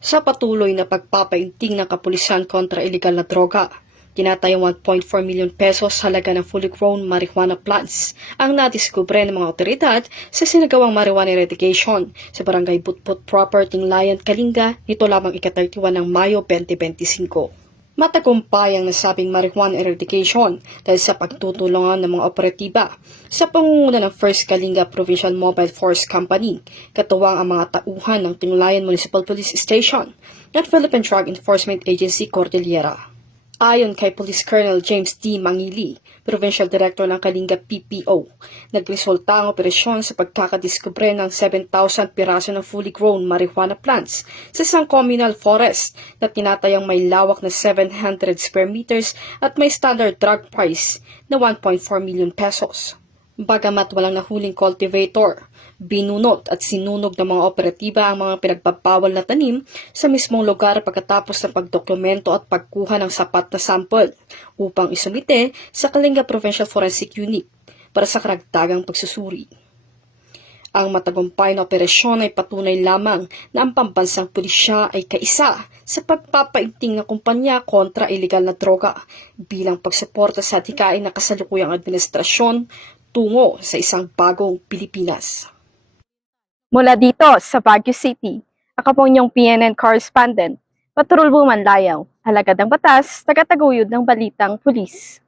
Sa patuloy na pagpapaigting ng kapulisan kontra iligal na droga, tinatayang 1.4 million pesos halaga ng fully grown marijuana plants ang nadiskubre ng mga otoridad sa sinagawang marijuana eradication sa barangay Butput Proper, Tinglayan, Kalinga nito lamang ika-31 ng Mayo 2025. Matagumpay ang nasabing marijuana eradication dahil sa pagtutulungan ng mga operatiba sa pangunguna ng First Kalinga Provincial Mobile Force Company, katuwang ang mga tauhan ng Tinglayan Municipal Police Station at Philippine Drug Enforcement Agency Cordillera. Ayon kay Police Colonel James D. Mangili, Provincial Director ng Kalinga PPO, nagresulta ang operasyon sa pagkakadiskubre ng 7,000 piraso ng fully grown marijuana plants sa isang communal forest na tinatayang may lawak na 700 square meters at may standard drug price na 1.4 million pesos. Bagamat walang nahuling cultivator, binunot at sinunog ng mga operatiba ang mga pinagbabawal na tanim sa mismong lugar pagkatapos ng pagdokumento at pagkuha ng sapat na sample upang isumite sa Kalinga Provincial Forensic Unit para sa karagdagang pagsusuri. Ang matagumpay na operasyon ay patunay lamang na ang pambansang pulisya ay kaisa sa pagpapaigting ng kumpanya kontra iligal na droga bilang pagsuporta sa adhikain ng kasalukuyang administrasyon tungo sa isang bagong Pilipinas. Mula dito sa Baguio City, ako po inyong PNN correspondent, Patrol Woman Layaw, alagad ng batas, tagataguyod ng balitang pulis.